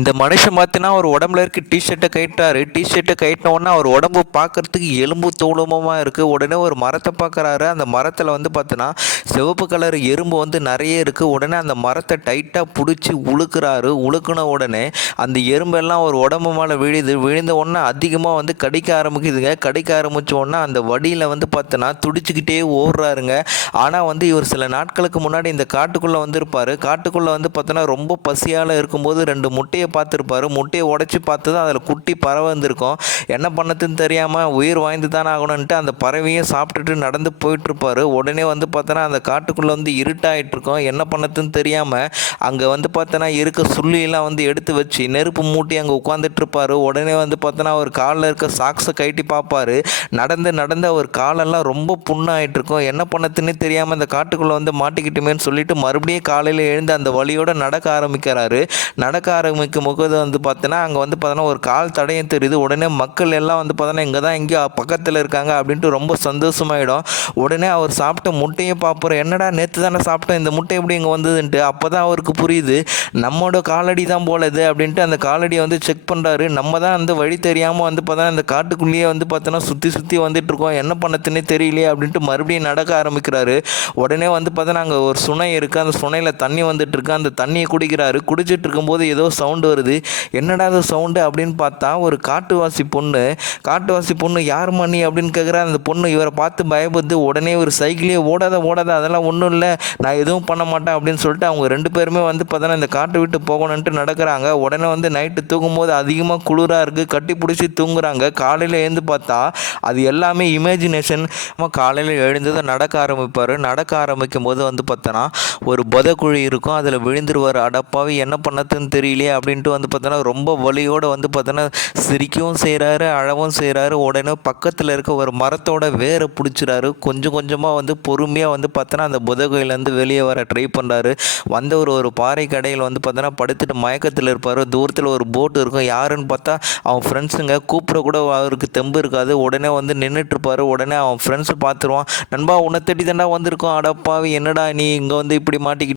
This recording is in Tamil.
இந்த மனுஷன் பார்த்தீங்கன்னா ஒரு உடம்புல இருக்க டிஷர்ட்டை கயிட்டாரு. டிஷர்ட்டை கயிட்டின உடனே அவர் உடம்பு பார்க்கறதுக்கு எலும்பு தோலுமா இருக்குது. உடனே ஒரு மரத்தை பார்க்குறாரு. அந்த மரத்தில் வந்து பார்த்தீங்கன்னா சிவப்பு கலர் எறும்பு வந்து நிறைய இருக்குது. உடனே அந்த மரத்தை டைட்டாக பிடிச்சி உழுக்குறாரு. உழுக்குன உடனே அந்த எறும்பெல்லாம் ஒரு உடம்பு மேலே விழுது. விழுந்த உடனே அதிகமாக வந்து கடிக்க ஆரம்பிக்குதுங்க. கடிக்க ஆரம்பித்த உடனே அந்த வடியில் வந்து பார்த்தோன்னா துடிச்சிக்கிட்டே ஓடுறாருங்க. ஆனால் வந்து இவர் சில நாட்களுக்கு முன்னாடி இந்த காட்டுக்குள்ளே வந்திருப்பார். காட்டுக்குள்ளே வந்து பார்த்தோன்னா ரொம்ப பசியால் இருக்கும்போது 2 முட்டையை பார்த்துருப்பாரு. முட்டையை உடைச்சி பார்த்தது அதில் குட்டி பறவை வந்திருக்கும். என்ன பண்ணதுன்னு தெரியாமல் உயிர் வாய்ந்து தானே ஆகணுன்ட்டு அந்த பறவையும் சாப்பிட்டுட்டு நடந்து போயிட்டுருப்பாரு. உடனே வந்து பார்த்தோன்னா அந்த காட்டுக்குள்ளே வந்து இருட்டாயிட்டு இருக்கும். என்ன பண்ணதுன்னு தெரியாமல் அங்கே வந்து பார்த்தோன்னா இருக்க சுள்ளியெல்லாம் வந்து எடுத்து வச்சு நெருப்பு மூட்டி அங்கே உட்காந்துட்டு இருப்பாரு. உடனே வந்து பார்த்தோன்னா அவர் காலில் இருக்க சாக்ஸை கழட்டி பார்ப்பாரு. நடந்து நடந்து அவர் காலெல்லாம் ரொம்ப புண்ணாயிட்டு இருக்கும். என்ன பண்ணதுன்னு தெரியாமல் அந்த காட்டுக்குள்ளே வந்து மாட்டிக்கிட்டுமேன்னு சொல்லிட்டு மறுபடியும் காலையில் எழுந்து அந்த வழியோடு நடக்க ஆரம்பிக்கிறாரு. நடக்க ஆரம்பிக்கும் போது வந்து பார்த்தோன்னா அங்கே வந்து பார்த்தோன்னா ஒரு கால் தடயம் தெரியுது. உடனே மக்கள் எல்லாம் வந்து பார்த்தோன்னா இங்கே தான் எங்கேயோ பக்கத்தில் இருக்காங்க அப்படின்ட்டு ரொம்ப சந்தோஷமாயிடும். உடனே அவர் சாப்பிட்ட முட்டையை பார்ப்போம். என்னடா நேற்று தானே சாப்பிட்டோம், இந்த முட்டை எப்படி இங்கே வந்ததுன்ட்டு. அப்போ தான் அவருக்கு புரியுது நம்மளோட காலடி தான் போல இது அப்படின்ட்டு அந்த காலடியை வந்து செக் பண்ணுறாரு. நம்ம தான் அந்த வழி தெரியாமல் வந்து பார்த்தோன்னா இந்த காட்டுக்குள்ளேயே வந்து பார்த்தோன்னா சுற்றி சுற்றி வந்துட்டு இருக்கோம். என்ன பண்ணத்துன்னே தெரியலையே அப்படின்ட்டு மறுபடியும் நடக்க ஆரம்பிக்கிறாரு. உடனே வந்து பார்த்தோன்னா அங்கே ஒரு சுனை இருக்குது. அந்த சுனையில் தண்ணி வந்துட்டு இருக்கு. அந்த தண்ணியை குடிக்கிறாரு. குடிச்சிட்டு இருக்கும்போது ஏதோ சவுண்டு வருது. என்னடா அது சவுண்டு அப்படின்னு பார்த்தா ஒரு காட்டுவாசி பொண்ணு யார் மணி அப்படின்னு கேட்குறா. அந்த பொண்ணு இவரை பார்த்து பயப்படுது. உடனே ஒரு சைக்கிளே ஓடாத அதெல்லாம் ஒன்றும் இல்லை, நான் எதுவும் பண்ண மாட்டேன் அப்படின்னு சொல்லிட்டு அவங்க 2 பேருமே வந்து பார்த்தோன்னா இந்த காட்டை விட்டு போகணுன்ட்டு நடக்கிறாங்க. உடனே வந்து நைட்டு தூங்கும்போது அதிகமாக குளிராக இருக்குது. கட்டி பிடிச்சி தூங்குறாங்க. காலையில் எழுந்து பார்த்தா அது எல்லாமே இமேஜினேஷன். காலையில் எழுந்ததை நடக்க ஆரம்பிப்பார். நடக்க ஆரம்பிக்கும் போது வந்து பார்த்தோன்னா ஒரு புதைக்குழி இருக்கும். அதில் விழுந்துருவார். அடப்பாவி என்ன பண்ணதுன்னு தெரியலையே அப்படின்ட்டு வந்து பார்த்தோன்னா ரொம்ப வலியோடு வந்து பார்த்தோன்னா சிரிக்கவும் செய்கிறாரு, அழவும் செய்கிறாரு. உடனே பக்கத்தில் இருக்க ஒரு மரத்தோட வேரை பிடிச்சிறாரு. கொஞ்சம் கொஞ்சமாக வந்து பொறுமையாக வந்து பார்த்தோன்னா அந்த புதைகுழியிலேருந்து வெளியே வர ட்ரை பண்ணுறாரு. வந்த ஒரு பாறை கடையில் வந்து பார்த்தோன்னா படுத்துட்டு மயக்கத்தில் இருப்பார். தூரத்தில் ஒரு போட்டு இருக்கும். யாருன்னு பார்த்தா அவன் ஃப்ரெண்ட்ஸுங்க. கூப்பிட கூட அவருக்கு தெம்பு இருக்காது. உடனே வந்து நின்றுட்டுருப்பார். உடனே அவன் ஃப்ரெண்ட்ஸு பார்த்துருவான். நண்பா உன்னை தேடி தாண்டா வந்திருக்கோம். அடப்பாவி என்னடா நீ இங்கே வந்து இப்படி மாட்டிக்கிட்டு